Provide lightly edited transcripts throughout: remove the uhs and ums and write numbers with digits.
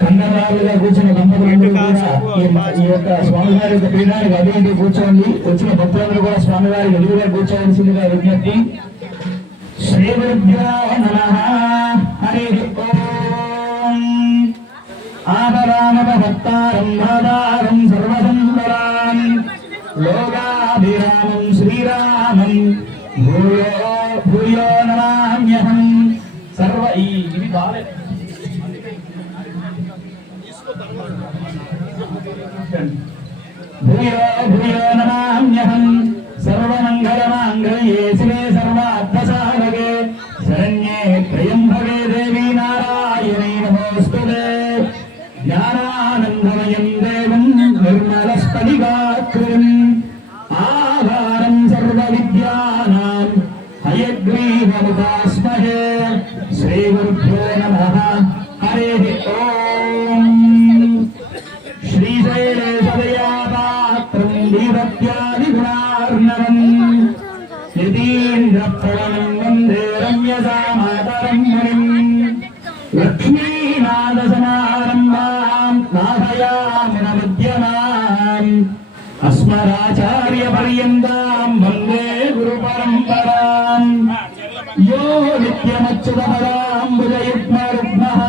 కండరాలుగా కూర్చున్న దంపతులందరూ కూడా ఈ యొక్క స్వామివారి యొక్క పీఠానికి అటువంటి కూర్చోండి. వచ్చిన భక్తులందరూ కూడా స్వామివారి ఎదురుగా కూర్చోవలసిందిగా విజ్ఞప్తి. శ్రీ గురుభ్యో నమః. హరి ఓం. ఆదరామభక్తారం ఆదారం సర్వసంపదాం లోకాభిరామం శ్రీరామం భూయో భూయో నమామ్యహం. సర్వ ఇది బాలేదు. భూయో భూయో నమామ్యహం. సర్వమంగళమాంగళ్యే శివే సర్వార్థసాధకే శరణ్యే త్రయంబకే దేవీ నారాయణీ నమోస్తుతే. జ్ఞానానందమయం దేవం నిర్మలస్ఫటికాకృతిం ఆధారం సర్వవిద్యానాం హయగ్రీవముపాస్మహే. శ్రీగురుభ్యో నమః. హరి ఓం. శ్రీశైలేశదయాపాత్రం దీవత్యాదిగుణార్ణవం యతీంద్రప్రణం వందే రమ్యసామాతరం మునిం. లక్ష్మీనాథసమారంభాం నాథయామునమధ్యమాం అస్మదాచార్యపర్యంతాం వందే గురుపరంపరాం. యో నిత్యమచ్యుతపదాంబుజయుగ్మరుగ్మః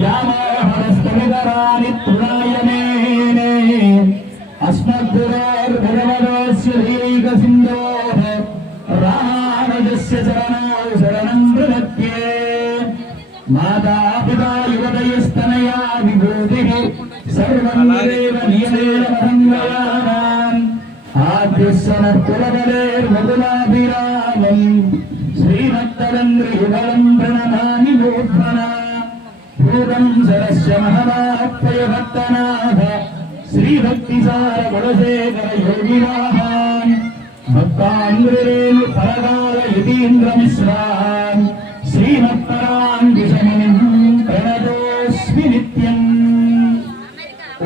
వ్యామోహరస్తమితరాని తృణాయమేనే. అస్మద్గురోర్భగవతోస్య దైవైకసింధోః రామానుజస్య చరణౌ శరణం ప్రపద్యే. మాతా పితా యువతయస్తనయా విభూతిః సర్వం దేవ నియమేన మహంగళానాం. ఆద్యస్సన కులబలేర్మధులాభిరామం శ్రీమత్తరంద్రయుగళం ప్రణమామి భూత్మనా. భూతం సరస్య మహదాత్మయ భక్తనాథ శ్రీభక్తిసార గుణశేఖర యోగివాహాన్ భక్తాంగ్రేణు పరకాల యతీంద్రమిశ్రాన్ శ్రీమత్పరాంకుశమునిం ప్రణతోస్మి నిత్యం.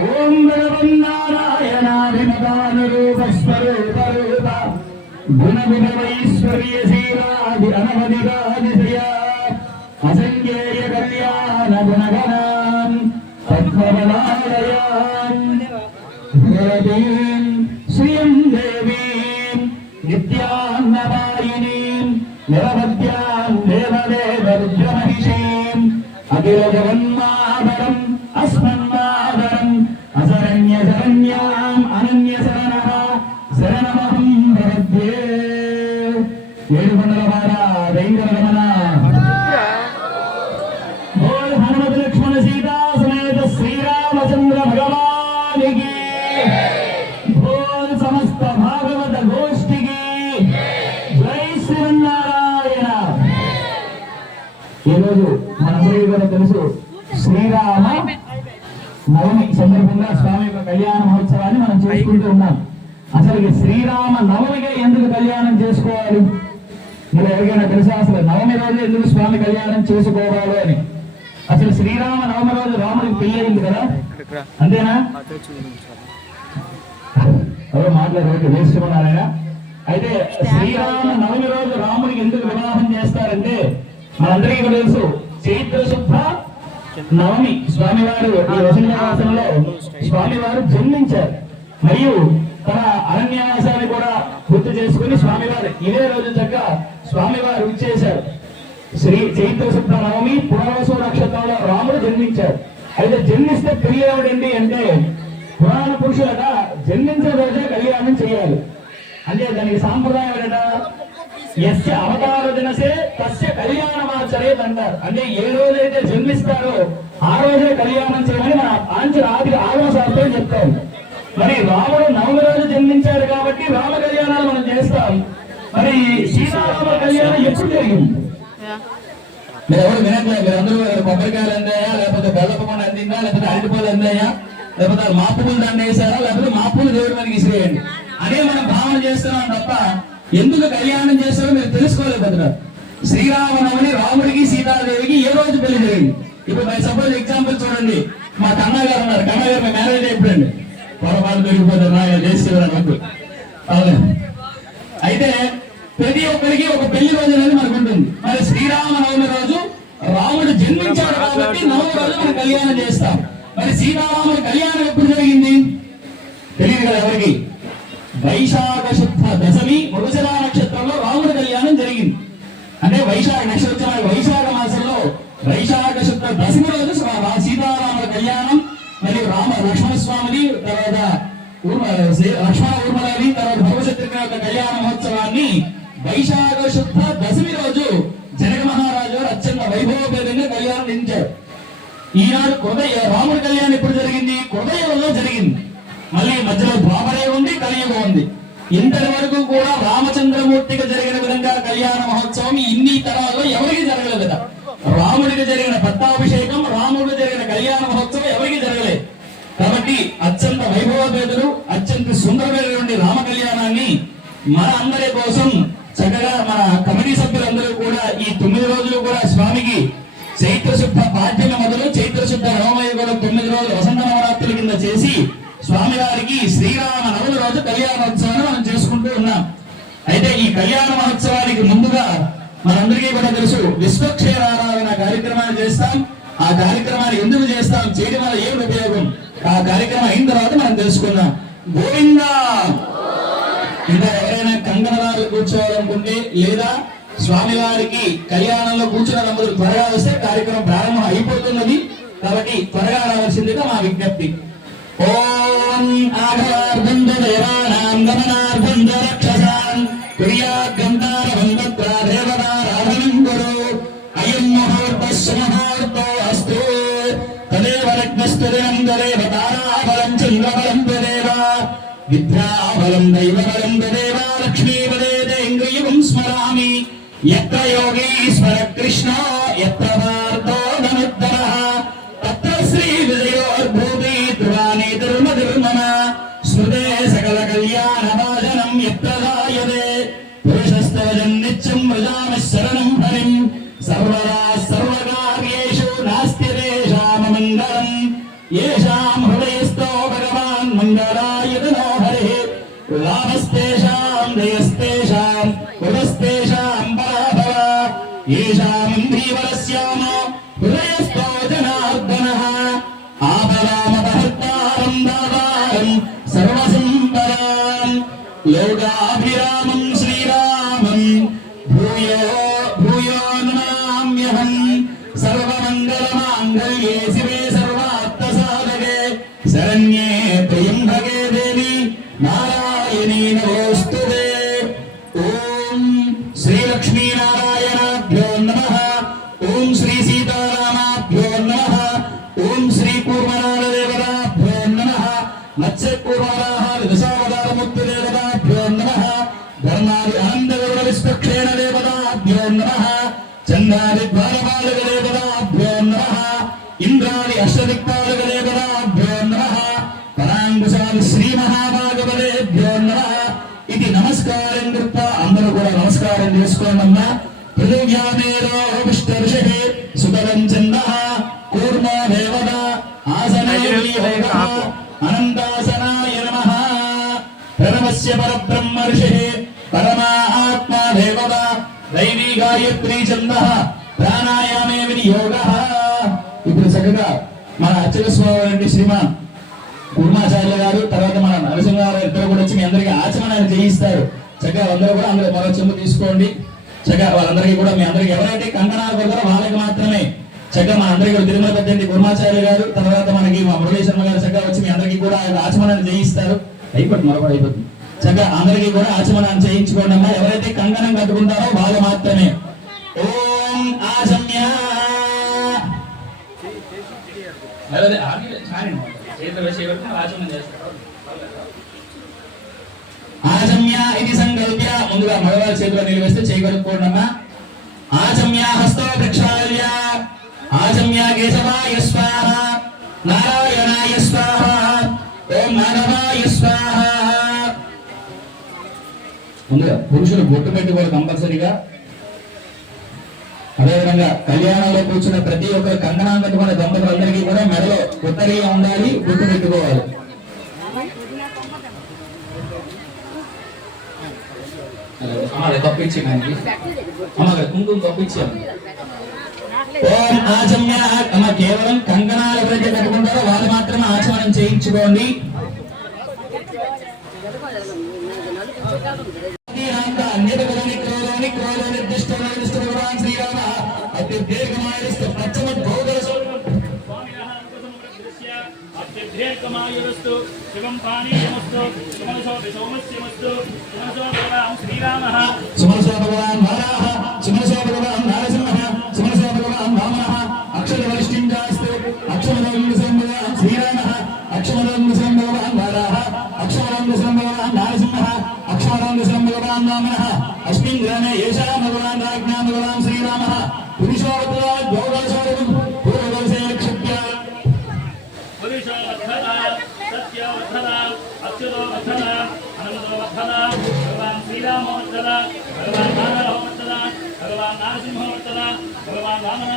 ఓం భగవన్నారాయణాభిమతానురూపస్వరూపరూప గుణగుణవైశ్వర్యశీలాది అనవధికాదిశయ అసంఖ్యేయ కళ్యాణ గుణగణాం పద్మబలాలయాం భగవతీం శ్రియం దేవీం నిత్యాన్నదాయినీం నిరవధ్యాం దేవదేవ రుద్రమహిషీం అఖిల జగన్మాధరం అస్మన్మాధరం అశరణ్య శరణ్యాం అనన్య శరణః శరణమహం ప్రపద్యే. ఏడుకొండల వాడ దైంగర రమణ. బోల్ హనుమత్ లక్ష్మణ సీతా సమేత శ్రీరామచంద్ర భగవానికి. బోల్ సమస్త భాగవత గోష్ఠికి జై శ్రీమన్నారాయణ. ఈరోజు మనందరికీ కూడా తెలుసు శ్రీరామ నవమి సందర్భంగా స్వామి యొక్క కళ్యాణ మహోత్సవాన్ని మనం చేసుకుంటూ ఉన్నాం. అసలు శ్రీరామ నవమిగా ఎందుకు కళ్యాణం చేసుకోవాలి? మీరు ఎవరికైనా తెలుసా అసలు నవమి రోజు ఎందుకు స్వామి కళ్యాణం చేసుకోవాలి అని? అసలు శ్రీరామ నవమి రోజు రాముడికి పెళ్లి అయింది కదా, అంతేనా? ఎవరో మాట్లాడేది వేస్తున్నారాయన. అయితే శ్రీరామ నవమి రోజు రాముడికి ఎందుకు వివాహం చేస్తారంటే మనందరికీ తెలుసు చైత్ర శుద్ధ నవమి స్వామివారు ఈ వసంతమాసంలో స్వామివారు జన్మించారు. మరియు తన అరణ్యవాసాన్ని కూడా గుర్తు చేసుకుని స్వామివారు ఇదే రోజు చక్కగా స్వామివారు ఇచ్చేశారు. శ్రీ చైత్ర శుద్ధ నవమి పునర్వసు నక్షత్రంలో రాముడు జన్మించారు. అయితే జన్మిస్తే పెళ్లి ఏమిటండి అంటే పురాణ పురుషులట జన్మించిన రోజే కళ్యాణం చేయాలి. అంటే దానికి సాంప్రదాయం ఏంట, యస్య అవతార దినసే తస్య కళ్యాణమాచరేత్ అంటారు. అంటే ఏ రోజైతే జన్మిస్తారో ఆ రోజే కళ్యాణం చేయమని మన ఆంధ్ర ఆగమ శాస్త్రం చెప్తాం. మరి రాముడు నవమి రోజు జన్మించాడు కాబట్టి రామ కళ్యాణాలు మనం చేస్తాం. మరి సీతారామ కళ్యాణం ఎప్పుడు జరిగింది? మీరు ఎవరు వినట్లేదు. మీరు అందరూ కొబ్బరికాయలు అందాయా, లేకపోతే బెల్లపకుండా అందిందా, లేకపోతే అరటిపళ్ళు అందాయా, లేకపోతే మాపులు దండ వేసారా, లేకపోతే మాపులు దేవుడి మనకి ఇసిరేయండి అదే మనం భావన చేస్తున్నాం తప్ప ఎందుకు కళ్యాణం చేస్తారో మీరు తెలుసుకోలేకపోతున్నారు. శ్రీరామనవమి రాముడికి సీతాదేవికి ఏ రోజు పెళ్లి జరిగింది? ఇప్పుడు బై సపోజ్ ఎగ్జాంపుల్ చూడండి, మా కన్నా గారు ఉన్నారు. కన్నా గారు మీ మ్యారేజ్ ఎప్పుడండి? పొరపాటు దొరికిపోతారు చేసేవారు. అయితే ప్రతి ఒక్కరికి ఒక పెళ్లి రోజు అనేది మనకు ఉంటుంది. మరి శ్రీరామనవమి రోజు రాముడు జన్మించాడు కాబట్టి 9వ రోజు మనం కళ్యాణం చేస్తాం. మరి సీతారాముల కళ్యాణం ఎప్పుడు జరిగింది తెలియదు కదా ఎవరికి. వైశాఖ శుద్ధ దశమి మృగశిర నక్షత్రంలో రాముడి కళ్యాణం జరిగింది. అంటే వైశాఖ నక్షత్రం వైశాఖ మాసంలో వైశాఖ శుద్ధ దశమి రోజు సీతారాముల కళ్యాణం మరియు లక్ష్మణ స్వామిని తర్వాత లక్ష్మణ ఊర్మలని తర్వాత భగవశత్రుని యొక్క కళ్యాణ మహోత్సవాన్ని వైశాఖ శుద్ధ దశమి రోజు జనక మహారాజు గారు అత్యంత వైభవపేతంగా కళ్యాణం నిర్మించారు. ఈనాడు రాముడి కళ్యాణం ఎప్పుడు జరిగింది? కృతయుగంలో జరిగింది. మళ్ళీ మధ్యలో ద్వాపరే ఉంది, కలియుగం ఉంది. ఇంతటి వరకు కూడా రామచంద్రమూర్తికి జరిగిన విధంగా కళ్యాణ మహోత్సవం ఇన్ని తరాల్లో ఎవరికి జరగలేదు కదా. రాముడికి జరిగిన పట్టాభిషేకం, రాముడికి జరిగిన కళ్యాణ మహోత్సవం ఎవరికి జరగలేదు. కాబట్టి అత్యంత వైభవపేతులు అత్యంత సుందరమైనటువంటి రామ కళ్యాణాన్ని మన అందరి కోసం చక్కగా మన కమిటీ సభ్యులందరూ కూడా ఈ 9 రోజులు కూడా స్వామికి చైత్ర శుద్ధ పాఠ్యమ మొదలు చైత్ర శుద్ధ నవమయ్య కూడా 9 రోజులు వసంత నవరాత్రుల కింద చేసి స్వామి వారికి శ్రీరామ నవమి రోజు కళ్యాణోత్సవాన్ని మనం చేసుకుంటూ ఉన్నాం. అయితే ఈ కళ్యాణ మహోత్సవానికి ముందుగా మనందరికీ కూడా తెలుసు విశ్వక్షేరారాధన కార్యక్రమాన్ని చేస్తాం. ఆ కార్యక్రమాన్ని ఎందుకు చేస్తాం, చేయడం వల్ల ఏమి ఉపయోగం, ఆ కార్యక్రమం అయిన తర్వాత మనం తెలుసుకుందాం. గోవిందా. ఇంకా ఎవరైనా కంగనవారు కూర్చోవాలనుకుంటే లేదా స్వామి వారికి కళ్యాణంలో కూర్చున్న నంబరు త్వరగా వస్తే కార్యక్రమం ప్రారంభం అయిపోతున్నది. కాబట్టి త్వరగా రావాల్సిందిగా మా విజ్ఞప్తి. ఓం ఆఘార్ధం దేవానాం గమనార్థం రక్షసాం ప్రియాగంధారవం తత్ర దేవతారాధనం కురు అయం ముహూర్తః సుముహూర్తో అస్తు తదేవ లగ్నస్తు దినం తదేవ తారాబలం చంద్రబలం తదేవ విద్యాబలం దైవబలం తదేవ లక్ష్మీపదేంద్రియం స్మరామి యత్ర యోగీశ్వర కృష్ణో యత్ర పార్థో ధనుద్ధరః తత్ర శ్రీ విజయోర్భూతి ధ్రువాని ధర్మధర్మమ స్మృతే సకల కళ్యాణ భాజనం యత్ర జాయతే పురుషస్తవజం నిత్యం వృజామి శరణం హరిం సర్వదా సర్వకార్యేషు నాస్తి తేషాం మంగళం యేషాం హృదయస్థో భగవాన్ మంగళాయతనో హరిః లాభస్తేషాం జయస్తేషాం కులస్తేషాం పరాభవ యేషాం ఇంద్రియవరస్యామో హృదయస్థో జనార్దనః ఆపదామపహర్తారం దాతారం సర్వసంపదాం లోకాభిరామం శ్రీరామం భూయో భూయో నమామ్యహం సర్వమంగళమాంగళ్యే శివే సర్వార్థసాధకే శరణ్యే త్రయంబకే దేవి నారాయణీ నమోస్తుతే. ఓం శ్రీ లక్ష్మీనారాయణాభ్యో నమః. ఓం శ్రీ సీతారామాభ్యో నమః. ఓం శ్రీ కూర్మనాథదేవతాభ్యో నమః. మత్స్యకూర్మనాథ దశావతారమూర్తి దేవతాభ్యో నమః. ధర్మాది ఆనందగౌడ విశ్వక్షేణ దేవతాభ్యో నమః. చంద్రాది ద్వారపాలక దేవతాభ్యో నమః. ఇంద్రాది అష్టదిక్పాలక దేవతాభ్యో నమః. పరాంకుశాది శ్రీ మహాభాగవతేభ్యో నమః. ఇది నమస్కారం కృత్వా అందరూ కూడా నమస్కారం చేసుకోండమ్మా. పృథివ్యామేరో విష్ణుర్షిః సుతరం చందః కూర్మో దేవత ఆసనాయ అనంతాసనాయ నమః. ప్రణవస్య పరబ్రహ్మ ఋషిః పరమాత్మా దేవత దైవీ గాయత్రీ ఛందః ప్రాణాయామే వినియోగః. ఇప్పుడు చక్కగా మన అర్చక స్వామి శ్రీమాన్ కుర్మాచార్య గారు తర్వాత మన నరసింహారావు ఇద్దరు కూడా వచ్చి మీ అందరికీ ఆచమనాన్ని చేయిస్తారు. చక్కగా అందరూ కూడా అందరూ మరో చెంబు తీసుకోండి. చక్కగా వాళ్ళందరికీ కూడా మీ అందరికి ఎవరైతే కంకణాలు కొడతారో వాళ్ళకి మాత్రమే చక్కగా మన అందరికీ కూడా తిరుమల పెద్దండి కుర్మాచార్య గారు తర్వాత మనకి మా మురళీ శర్మ గారు చక్కగా వచ్చి మీ అందరికీ కూడా ఆచమనాన్ని చేయిస్తారు. అయిపోతుంది మరొకటి అయిపోతుంది. చక్కగా అందరికీ కూడా ఆచమనాన్ని చేయించుకోండి అమ్మా. ఎవరైతే కంకణం కట్టుకుంటారో వాళ్ళు మాత్రమే. ఓం ఆచమ్య ఆచమ్య ఇది సంకల్ప్య ముందుగా మగవారి చేతిలో నిలవేస్తే చేయగలుగుకోండమ్మా. ఆచమ్య హస్తో ప్రక్షాళ్య ఆచమ్య కేశవాయ స్వాహ నారాయణాయ స్వాహ ఓం మాధవాయ స్వాహ. ముందుగా పురుషులు బొట్టు పెట్టుకోవాలి కంపల్సరీగా. అదేవిధంగా కళ్యాణంలో కూర్చున్న ప్రతి ఒక్క కంకణం కట్టుకున్న దంపతులందరికీ కూడా మెడలో ఉత్తరీయం ఉండాలి, బొట్టు పెట్టుకోవాలి. అమ్మ తప్పించి కుంకుమ తప్పించాము. ఓం ఆచమ్య కేవలం కంకణాలు ఎవరైతే కట్టుకుంటారో వాళ్ళు మాత్రమే ఆచమనం చేయించుకోండి. శ్రీరామ అతి దీర్ఘమాయుస్తు దీర్ఘమాయురస్తు శివం పానీయమస్తు సుమనసో సౌమస్యమస్తు సుమనసో భగవాన్ శ్రీరామః సుమనసో భగవాన్ వరాహ సుమనసో భగవాన్ నరసింహ సుమనసో భగవాన్ వామనః అక్షర వరిష్ఠించాస్తు అక్షరమలం భగవాన్ శ్రీరామః అక్షరమలం భగవాన్ వరాహ అక్షరమలం భగవాన్ నరసింహ అక్షరమలం భగవాన్ వామనః అస్మిన్ గ్రామే ఏషాం భగవాన్ రాజ్ఞా భగవాన్ శ్రీరామః పురుషోత్తరాయ గౌరవస్వరూపం పూర్వవశే క్షత్య भगवान श्रीराम भगवान नारायण भगवान नरसिंह भगवान वामन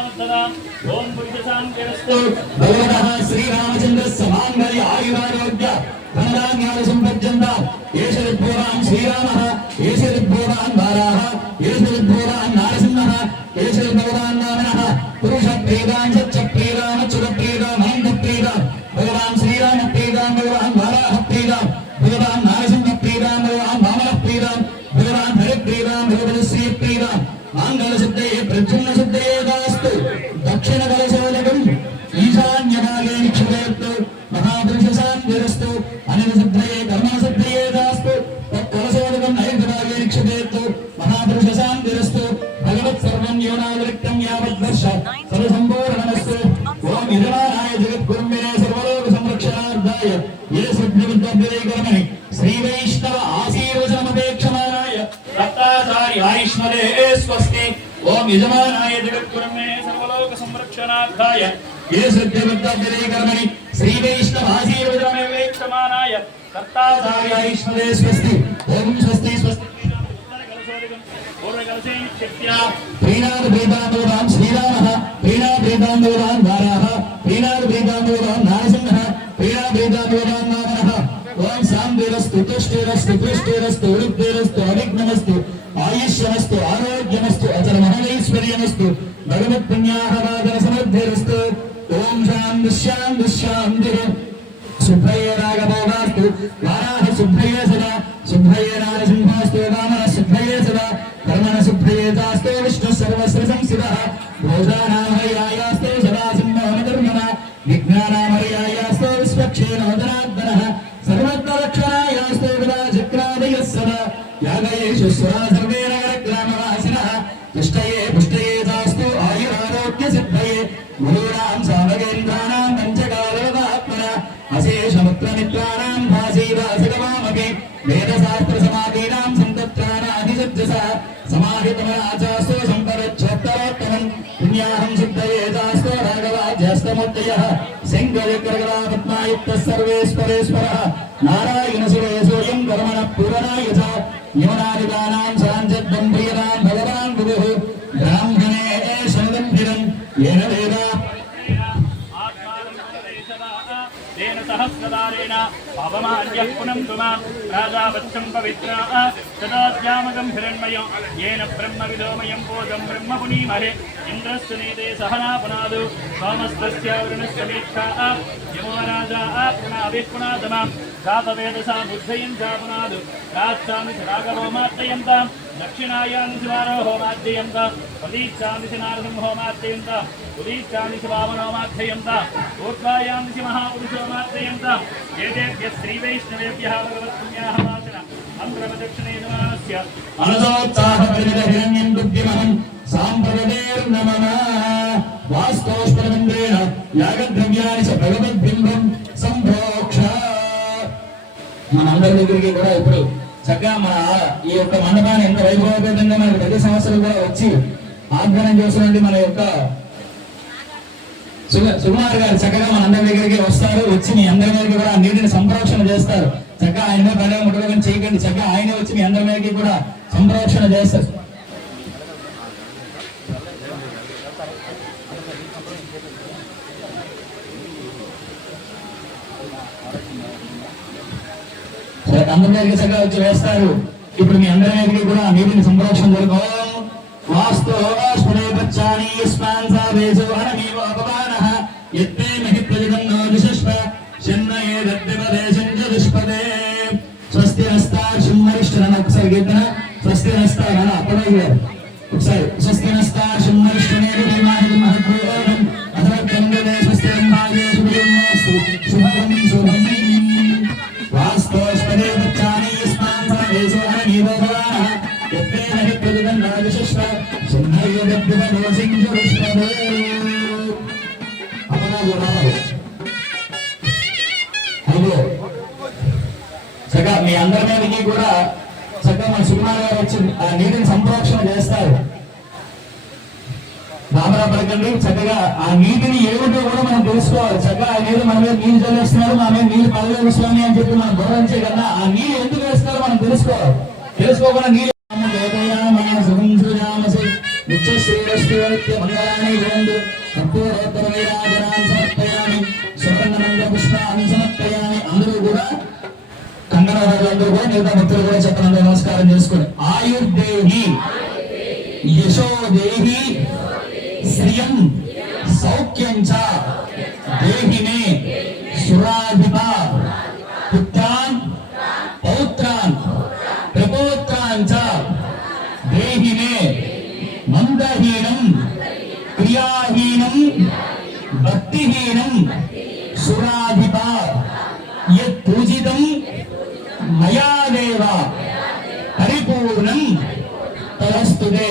ओम पुरुषशांतिरस्तु भगवतः श्रीरामचंद्र समांगल्य आयुरारोग्य धनधान्यानि संपद्यन्त एष विद्भोरां श्रीरामः एष विद्भोरां वाराः एष विद्भोरां नरसिंहः एष विद्भोरां वामनः पुरुषप्रीदां सत्यप्रीदां अच्युतप्रीदां अनन्तप्रीदां भगवान् श्रीरामप्रीदां भगवान् वाराहप्रीदां भगवान् नरसिंहप्रीदां भगवान् वामनप्रीदां भगवान् हरिप्रीदां भगवती श्रीप्रीदां माङ्गलसिद्धये प्रद्युम्नसिद्धये दास्तु दक्षिणकलशोदकम् ईशान्यभागे निक्षिपेत्तु महापुरुषशान्तिरस्तु अनिलसिद्धये कर्मसिद्धये दास्तु तत्कलशोदकम् नैर्भागे निक्षिपेत्तु महापुरुषशान्तिरस्तु भगवत् सर्वं योनावृत्तं यावद्वर्ष सर्वसम्पूर्णमस्तु ओम यजमानाय जगद्गुरुमे सर्वलोक संरक्षणार्थाय ये सिद्धिविद्वद्विरेकर्मणि श्रीवैष्णव आशीर्वचनमपेक्षमाणाय दत्ताचार्य आयुष्मदे स्वस्ति ओम यजमानाय जगद्गुरुमे सर्वलोक संरक्षणार्थाय ये सिद्धिविद्वद्विरेकर्मणि श्रीवैष्णव आशीर्वचनमपेक्षमाणाय दत्ताचार्य आयुष्मदे स्वस्ति ओम स्वस्ति स्वस्ति प्रीणाद प्रीतांबोधाम श्रीरामः प्रीणाद प्रीतांबोधाम वाराः प्रीणाद प्रीतांबोधाम नरसिंहः प्रीणाद प्रीतांबोधाम वामनः ओम शान्तिरस्तु तुष्टिरस्तु पुष्टिरस्तु वृद्धिरस्तु अविघ्नमस्तु आयुष्यमस्तु आरोग्यमस्तु अचरमहैश्वर्यमस्तु भगवत् पुण्याहवादन समृद्धिरस्तु ओम शान्ति शान्ति शान्तिः शुभ्रये राघवोगास्तु वाराह शुभ्रये सदा शुभ्रये नरसिंहास्तु वामनः शुभ्रये सदा कर्मण शुभ्रये दास्तु विष्णु सर्वस्व संसितः भोजानामर्यायास्तु सदा सिंहमधर्मणः विज्ञानामर्यायास्तु विश्वक्षेणोदरात्मनः सर्वत्र रक्षणायास्तु विराजक्रादयः सदा यागयेषु स्वरा सर्वे नगरग्रामवासिनः तुष्टये पुष्टये दास्तु आयुरारोग्यसिद्धये गुरूणां सामगेन्द्राणां पञ्चकालवदात्मनः अशेषमुत्रमित्राणां भासीदासगमामपि वेदशास्त्रसमाधीनां सन्तत्राणाधिसज्जसः समाहितमनाचास्तु सम्परच्छोत्तरोत्तमम् पुण्याहं सिद्धये दास्तु राघवाज्यस्तमूर्तयः शङ्खचक्रगदापद्मायुक्तः सर्वेश्वरेश्वरः नारायणसुरेशोऽयं कर्मणः पूरणाय च न्यूनादिदानां साञ्चद्दं प्रियतां भगवान् गुरुः ब्राह्मणे शरणं येन वेदा तेन सहस्रदारेण पवमान्यः पुनन्तु मां राजावत्यं पवित्रा सदाद्यामकं हिरण्मयं येन ब्रह्मविदोमयं भोजं ब्रह्म पुनीमहे इन्द्रस्य नीते सहना पुनादु सोमस्तस्य वरुणस्य वीक्षा यमो राजा पुनाभिः पुनादमां जातवेदसा बुद्धयं च पुनादु राच्छामि राघवो मार्जयन्तां दक्षिणायां शिवारोहो मार्जयन्तां प्रतीक्षामि नारसिंहो मार्जयन्तां उदीक्षामि वामनो मार्जयन्तां ऊर्ध्वायां महापुरुषो मार्जयन्तां एतेभ्यः श्रीवैष्णवेभ्यः भगवत्पुण्याः वाचन मन्त्रप्रदक्षिणे नमस्य मनसोत्साहपरिमितहिरण्यं दुग्धिमहं साम्प्रदेर्नमः वास्तोष्परमन्त्रेण यागद्रव्यानि च भगवद्बिम्बं सम्प्रोक्ष మనందరి దగ్గరికి కూడా ఇప్పుడు చక్కగా మన ఈ యొక్క మండపాన్ని ఎంత వైభవపేతంగా మనకు ప్రతి సంవత్సరం కూడా వచ్చి ఆహ్వానం చేస్తున్నట్టు మన యొక్క సుకుమార్ గారు చక్కగా మన అందరి దగ్గరికి వస్తారు, వచ్చి మీ అందరి మీదకి కూడా నీటిని సంరక్షణ చేస్తారు. చక్కగా ఆయన మీద పండుగ ముట్టుకోవడం చేయకండి, చక్కగా ఆయన వచ్చి మీ అందరి మీదకి కూడా సంరక్షణ చేస్తారు. అందరి దగ్గరికి చక్కగా వచ్చి వేస్తారు. ఇప్పుడు మీ అందరి దగ్గరికి కూడా నీటిని సంరక్షణ జరుగుతాం. వాస్తు దేశో హనమీవ అపమానః యత్తే మహి ప్రజగన్నో విశస్వ శన్నయే దద్దివదేశం చ దుష్పదే స్వస్తి నస్తార్షం వరిష్ఠన ఒకసారి గీతన స్వస్తి నస్తారణ అపరాగారు ఒకసారి స్వస్తి నస్తార్షం వరిష్ఠనే విమాహితం మహద్భూతం అథర్కంగదే స్వస్తి రంభాగే శుభయోస్తు శుభం శుభం వాస్తోష్పదే వచ్చాని యస్మాన్ దేశో హనమీవ అపమానః యత్తే మహి ప్రజగన్నో విశస్వ శన్నయే దద్దివదేశం చ దుష్పదే అయ్యో చక్కగా మీ అందరి మీదకి కూడా చక్కగా మన సుకుమార్ గారు వచ్చి ఆ నీటిని సంప్రోక్షణ చేస్తారు. రామరా పడకండి, చక్కగా ఆ నీటిని ఏమిటో కూడా మనం తెలుసుకోవాలి. చక్కగా ఆ నీరు మన మీద నీళ్ళు చల్లేస్తున్నారు, మా మీద నీళ్ళు పడలేదు స్వామి అని చెప్పి మనం గౌరవించే కన్నా ఆ నీళ్ళు ఎందుకు వేస్తున్నారో మనం తెలుసుకోవాలి. తెలుసుకోకుండా నీళ్ళు నిత్య శ్రీరస్తు మంగళాన్ని వేందు కర్పూరోత్తర వీరాజనాన్ని సమర్పయామి సువర్ణనంద పుష్పాన్ని సమర్పయామి. అందరూ కూడా కంగనాథులందరూ కూడా మిగతా భక్తులు కూడా చెప్పనండి నమస్కారం చేసుకుని ఆయుర్దేహి యశోదేహి శ్రియం సౌఖ్యం చ దేహినే సురాధిప పుత్రాన్ పౌత్రాన్ ప్రపౌత్రాన్ చ దేహినే మందహీనం క్రియాహీనం భక్తిహీనం సురాధిప యత్ పూజితం మయా దేవ పరిపూర్ణం తదస్తుతే.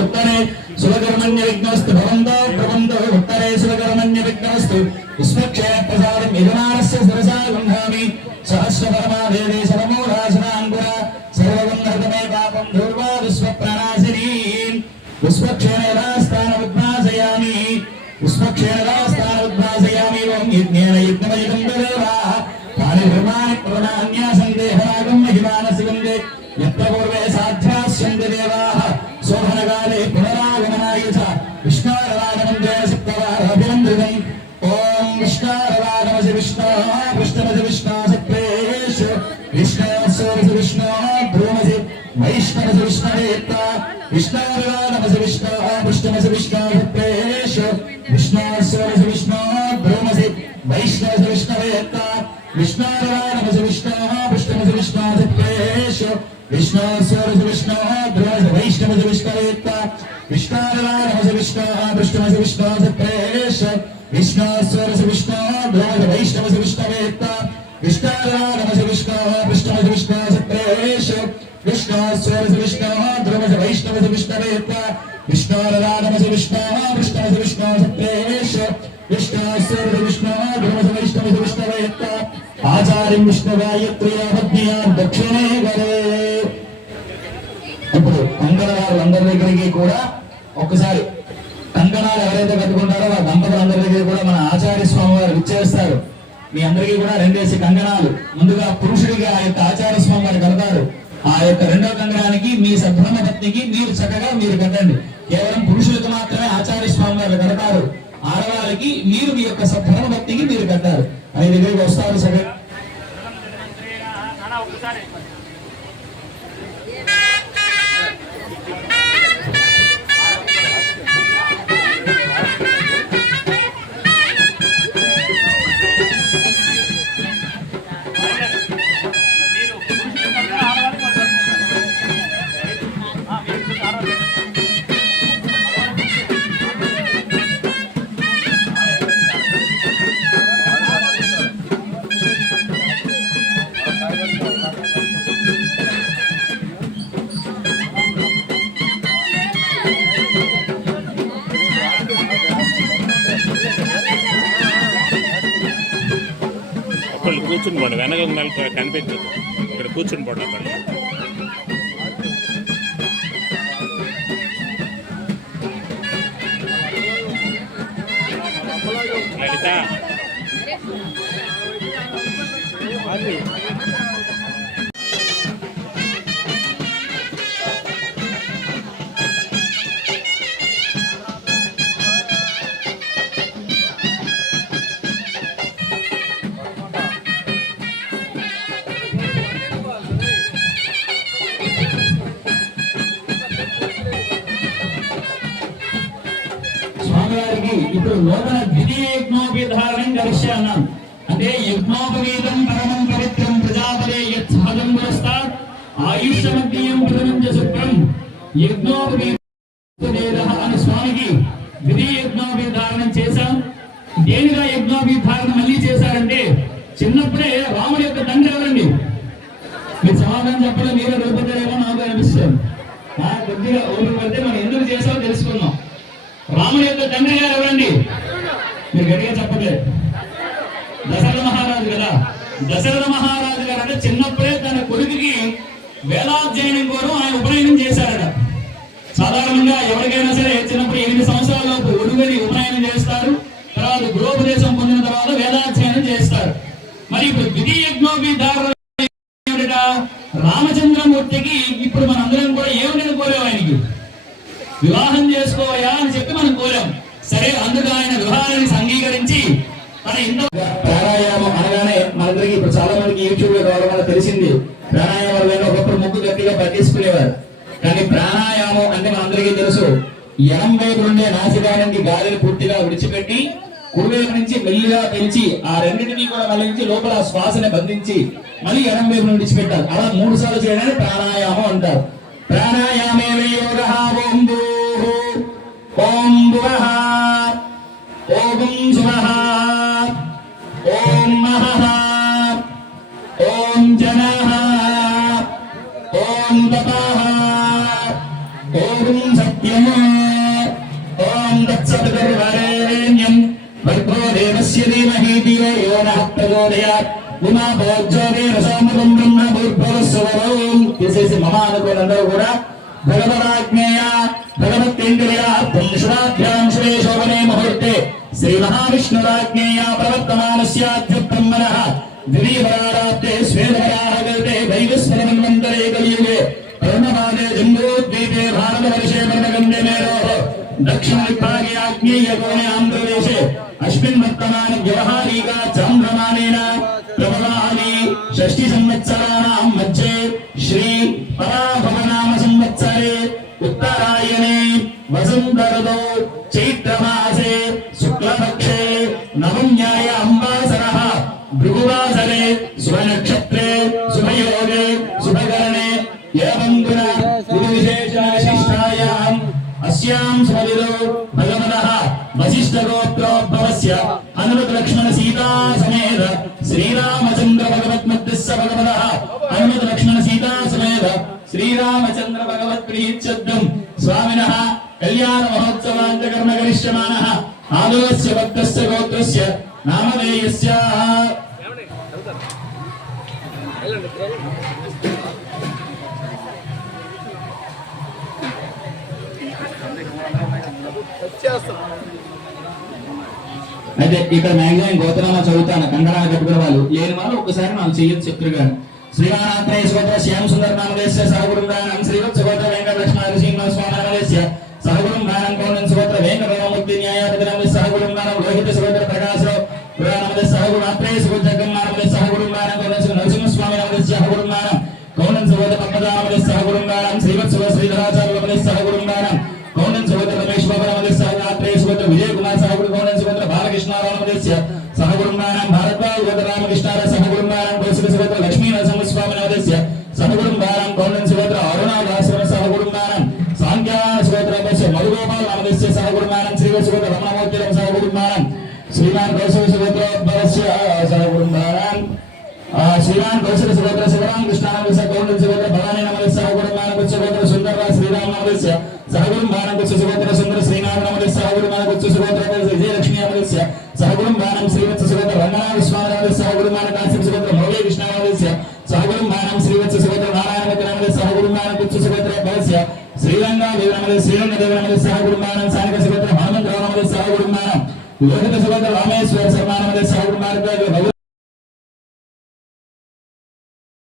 ఉత్తరే సులకర్మణ్య విఘ్నస్తు భవంతో ప్రబంధో ఉత్తరే సులకర్మణ్య విఘ్నస్తు విశ్వక్షయ ప్రసాదం యజమానస్య శిరసా గృహామి సహస్రపరమాదేవి సర్వమూఢాసనాంకుర సర్వగంధమే పాపం ధూర్వా విశ్వప్రాణాసిని విశ్వక్షేణస్థాన ఉద్భాసయామి విశ్వక్షేణస్థానోద్భాసయామి ఓం యజ్ఞేన యజ్ఞమయుతం దేవా కాని ధర్మాని ప్రణాన్యాసం దేహరాగం మహిమానసిగందే యత్ర పూర్వే సాధ్యాస్యంతి దేవాః శోభనకాలే పునరాగమనాయ చ విష్ణోరవాగమంతే శక్తవారభినందనం. ఓం విష్ణోరవాగమసి విష్ణో విష్ణుమసి విష్ణో సత్యేషు విష్ణోస్వరసి విష్ణో ధ్రువమసి వైష్ణవసి విష్ణవేత్త విష్ణోరవాగమసి విష్ణో విష్ణుమసి విష్ణో సత్యేషు విష్ణోస్వరసి విష్ణో ధ్రువమసి వైష్ణవసి విష్ణవేత్త విష్ణోరవాగమసి విష్ణో విష్ణుమసి విష్ణో సత్యేషు విష్ణోస్వరసి విష్ణో ధ్రువమసి వైష్ణవసి విష్ణవేత్త విష్ణోరవాగమసి విష్ణో విష్ణుమసి విష్ణో సత్యేషు విష్ణోస్వరసి విష్ణో ధ్రువమసి వైష్ణవసి విష్ణవేత్త విష్ణోరవాగమసి విష్ణో విష్ణుమసి విష్ణో సత్యేషు విష్ణోస్వరసి విష్ణో ధ్రువమసి వైష్ణవసి విష్ణవేత్త విష్ణోరవాగమసి విష్ణో విష్ణుమసి విష్ణో సత్యేషు విష్ణోస్వరసి విష్ణో ధ్రువమసి వైష్ణవసి విష్ణవేత్త ఆచార్యం విష్ణు గాయత్రియా పద్మియా దక్షిణే గరే. ఇప్పుడు కంకణాలు అందరి దగ్గరికి కూడా ఒక్కసారి కంకణాలు ఎవరైతే కట్టుకుంటారో ఆ దంపతులందరి దగ్గర కూడా మన ఆచార్య స్వామి వారు విచ్చేస్తారు. మీ అందరికీ కూడా రెండేసి కంకణాలు ముందుగా పురుషుడిగా ఆ యొక్క ఆచార్య స్వామి వారు కడతారు. ఆ యొక్క రెండో కంకణానికి మీ సద్బ్రహ్మ పత్నికి మీరు చక్కగా మీరు కట్టండి. కేవలం పురుషులకు మాత్రమే ఆచార్య స్వామి వారు కడతారు. ఆడవారికి మీరు మీ యొక్క సద్బ్రహ్మ పత్నికి మీరు కట్టారు. ఆయన దగ్గరికి వస్తారు సరే. కూర్చుని పోండి, వెనక కనిపించదు. ఇక్కడ కూర్చుని పోండి అక్కడ. లలిత గారికి ఇప్పుడు నూతన ద్వితీయ యజ్ఞోపధారణం గరిష్యాన్నాం. అంటే యజ్ఞోపవీతం పరమం పవిత్రం ప్రజాపదే యత్ సహజం పురస్తాత్ ఆయుష్యమగ్నియం ప్రథమం చ శుక్రం యజ్ఞోపవీత అని స్వామికి ద్వితీయ యజ్ఞోపధారణం చేశాం. దేనిగా యజ్ఞోపధారణ మళ్ళీ చేశారంటే చిన్నప్పుడే రాముడి యొక్క తండ్రి ఎవరండి? మీరు సమాధానం చెప్పడం మీరు రూపొందారేమో నాకు అనిపిస్తుంది. కొద్దిగా ఊరు పడితే మనం ఎందుకు చేసామో తెలుసుకుందాం. రాముడి యొక్క తండ్రి గారు ఎవరండి? మీరు గట్టిగా చెప్పలేదు. దశరథ మహారాజు కదా. దశరథ మహారాజు గారు అంటే చిన్నప్పుడే తన కొడుకుకి వేదాధ్యయనం కోసం ఆయన ఉపనయనం చేశారట. సాధారణంగా ఎవరికైనా సరే చిన్నప్పుడు 8 సంవత్సరాల లోపు ఒడుగని ఉపనయనం చేస్తారు. తర్వాత గృహోపదేశం పొందిన తర్వాత వేదాధ్యయనం చేస్తారు. మరి ఇప్పుడు ద్వితీయ యజ్ఞోపధారణ రామచంద్రమూర్తికి ఇప్పుడు మనందరం కూడా ఏమని కోరాం? ఆయనకి వివాహం చేసుకోవయా అని చెప్పి మనం కోరాం. సరే, అందుకు ఆయన వివాహాన్ని అంగీకరించి తన ఇంట్లో ప్రాణాయామం అనగానే మనందరికి ఇప్పుడు చాలా మందికి యూట్యూబ్ లో రావడం వల్ల తెలిసింది. ప్రాణాయామం ఒకప్పుడు ముక్కు గట్టిగా పట్టించుకునేవారు. కానీ ప్రాణాయామం అంటే మనందరికీ తెలుసు, ఎడం వైపు నుండే నాసికానికి గాలిని పూర్తిగా విడిచిపెట్టి కుడివైపు నుంచి మెల్లిగా పెంచి ఆ రెండింటినీ కూడా మళ్ళీ లోపల శ్వాసని బంధించి మళ్ళీ ఎడం వైపు నుండి విడిచిపెట్టాలి. అలా 3 సార్లు చేయడాన్ని ప్రాణాయామం అంటారు. ప్రాణాయామే యోగః ఓం భూః ఓం భువః ఓం శువః ఓం మహః ఓం జనః ఓం తపః ఓం సత్యం ఓం తత్సవితుర్వరేణ్యం భర్గో దేవస్య ధీమహి ధియో యో నః ప్రచోదయాత్ ఉమా భోజ్యోగేన సోమరం బ్రహ్మ భూర్భువస్సువరం చేసేసి మమ అనుకోనందరూ కూడా భగవదాజ్ఞేయ భగవత్తేంద్రియ పుంషురాభ్యాం శ్రీ శోభనే ముహూర్తే శ్రీ మహావిష్ణురాజ్ఞేయ ప్రవర్తమానస్యాద్య బ్రహ్మణః ద్వితీయపరారాబ్దే శ్వేతవరాహగల్పే వైవస్వరమన్వంతరే కలియుగే పరమపాదే జంబూద్వీపే భారతవర్షే పరమగండే మేరోః దక్షిణ విభాగే ఆగ్నేయ కోణే ఆంధ్రదేశే అస్మిన్ వర్తమాన వ్యవహారికా చాంద్రమానేన ప్రభవాని షష్ఠి సంవత్సరాణాం మధ్యే శ్రీ పరాభవనామ సంవత్సరే ఉత్తరాయణే వసంత ఋతౌ చైత్రమాసే శుక్లపక్షే నవమ్యాయ అంబాసరః భృగువాసరే శుభనక్షత్రే శుభయోగే శుభకరణే ఏవం గుణ విశేషాయాం అస్యాం స్మరిలో భగవతః వశిష్ఠ గోత్రోద్భవస్య హనుమత్ లక్ష్మణ సీతా సమేత శ్రీరామచంద్ర భగవత్మద్యస్య భగవతః హనుమత్ లక్ష్మణ సీతా సమేత శ్రీరామచంద్ర భగవత్ ప్రీత్యర్థం స్వామినః కళ్యాణ మహోత్సవాంత కర్మ కరిష్యమానః ఆదోస్య భక్తస్య గోత్రస్య నామధేయస్య అయితే ఇక్కడ మ్యాక్సిమం గోత్రాలు చదువుతాను. కంగణాలు కట్టుకునే వాళ్ళు లేని వాళ్ళు ఒక్కసారి నాకు చెయ్యొచ్చు చెప్తున్నారు. శ్రీమానాత్రేయ శ్రోత్ర శ్యామ సుందర నామదేశ్య సహగురుం గానం శ్రీవత్స గోత్ర వెంకట లక్ష్మణ నరసింహ స్వామి నామదేశ్య సహగురుం గానం కౌండన్ సుగోత్ర వెంకటరామమూర్తి న్యాయాధిపతి నామదేశ్య సహగురుం గానం రోహిత సుగోత్ర ప్రకాశరావు నామదేశ్య సహగురు ఆత్రేయ సుగోత్ర జగన్ నామదేశ్య సహగురుం గానం కౌండన్ నరసింహ స్వామి నామదేశ్య సహగురుం గానం కౌండన్ సుగోత్ర పద్మజ నామదేశ్య సహగురుం గానం శ్రీవత్స శ్రీధరాచార్య నామదేశ్య సహగురుం గానం కౌండన్ సుగోత్ర రమేష్ బాబు నామదేశ్య ఆత్రేయ సుగోత్ర విజయ కుమార్ సహగురు కౌండన్ సుగోత్ర బాలకృష్ణారావు నామదేశ్య సహగురుం గానం భారద్వాజ్ సుగోత్ర రామకృష్ణారావు సహగురుం గానం కౌశిక సుగోత్ర లక్ష్మీ నరసింహ స్వామి నామదేశ్య సహగురుం గానం కౌండన్ సుగోత్ర అరుణాదాశ్రమ సహగురుం గానం సాంఖ్యాన సుగోత్ర మధుగోపాల్ నామదేశ్య సహగురుం గానం శ్రీవత్స సుగోత్ర రమణమూర్తి సహగురుం గానం శ్రీమాన్ కౌశిక సుగోత్ర సహగురుం గానం శ్రీరామ్ కౌశల సుగోత్ర శివరామ కృష్ణానమదేశ్య కౌండన్ సుగోత్ర భవానీ నామదేశ్య సహగురుం గానం సుగోత్ర సుందర శ్రీరామ్ నామదేశ్య సహగురుం గానం సుగోత్ర సుందర శ్రీనాథ్ నామదేశ్య సహగురుం గానం సుగోత్ర విజయలక్ష్మి నామదేశ్య సహగురుం గానం శ్రీవత్స సుగోత్ర రంగనాథ స్వామి నామదేశ్య సహగురుం గానం కాశీ సుగోత్ర మౌళీ కృష్ణ నామదేశ్య సహగురుం గానం శ్రీవత్స సుగోత్ర నారాయణమూర్తి నామదేశ్య సహగురుం గానం సుగోత్ర భవస్య శ్రీరంగా దేవ నామదేశ్య శ్రీరంగ దేవ నామదేశ్య సహగురుం గానం సానిక సుగోత్ర హనుమంతరావు నామదేశ్య సహగురుం గానం లోహిత సుగోత్ర రామేశ్వర శర్మ నామదేశ్య సహగురుం గానం